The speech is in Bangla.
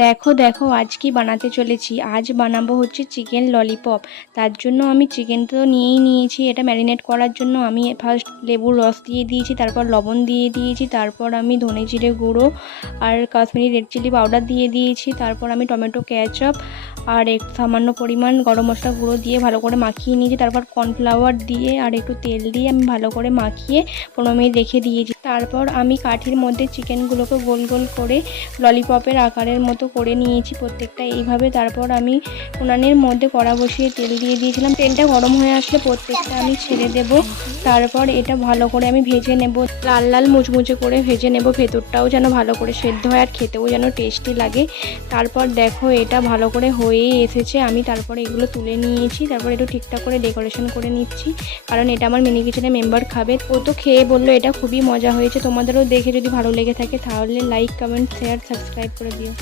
দেখো দেখো আজ কি বানাতে চলেছি। আজ বানাবো হচ্ছে চিকেন ললিপপ। তার জন্য আমি চিকেন তো নিয়েই নিয়েছি। এটা ম্যারিনেট করার জন্য আমি ফার্স্ট লেবুর রস দিয়ে দিয়েছি, তারপর লবণ দিয়ে দিয়েছি, তারপর আমি ধনে জিরে গুঁড়ো আর কাশ্মীরি রেড চিলি পাউডার দিয়ে দিয়েছি, তারপর আমি টমেটো কেচাপ আর একটু সামান্য পরিমাণ গরম মশলা গুঁড়ো দিয়ে ভালো করে মাখিয়ে নিয়েছি। তারপর কর্নফ্লাওয়ার দিয়ে আর একটু তেল দিয়ে আমি ভালো করে মাখিয়ে 15 মিনিট রেখে দিয়েছি। তারপর আমি কাঠির মধ্যে চিকেনগুলোকে গোল গোল করে ললিপপের আকারের মতো করে নিয়েছি প্রত্যেকটা এইভাবে। তারপর আমি উনানের মধ্যে কড়া বসিয়ে তেল দিয়ে দিয়েছিলাম। তেলটা গরম হয়ে আসলে প্রত্যেকটা আমি ছেড়ে দেব। তারপর এটা ভালো করে আমি ভেজে নেব, লাল লাল মুচমুচে করে ভেজে নেব। ভেতরটাও যেন ভালো করে সেদ্ধ হয় আর খেতেও যেন টেস্টি লাগে। তারপর দেখো এটা ভালো করে হয়েই এসেছে। আমি তারপরে এগুলো তুলে নিয়েছি। তারপর একটু ঠিকঠাক করে ডেকোরেশন করে নিচ্ছি, কারণ এটা আমার মিনি কিচেনের মেম্বার খাবে। ও তো খেয়ে বললো এটা খুবই মজা হয়েছে। তোমাদেরও দেখে যদি ভালো লেগে থাকে তাহলে লাইক, কমেন্ট, শেয়ার, সাবস্ক্রাইব করে দিও।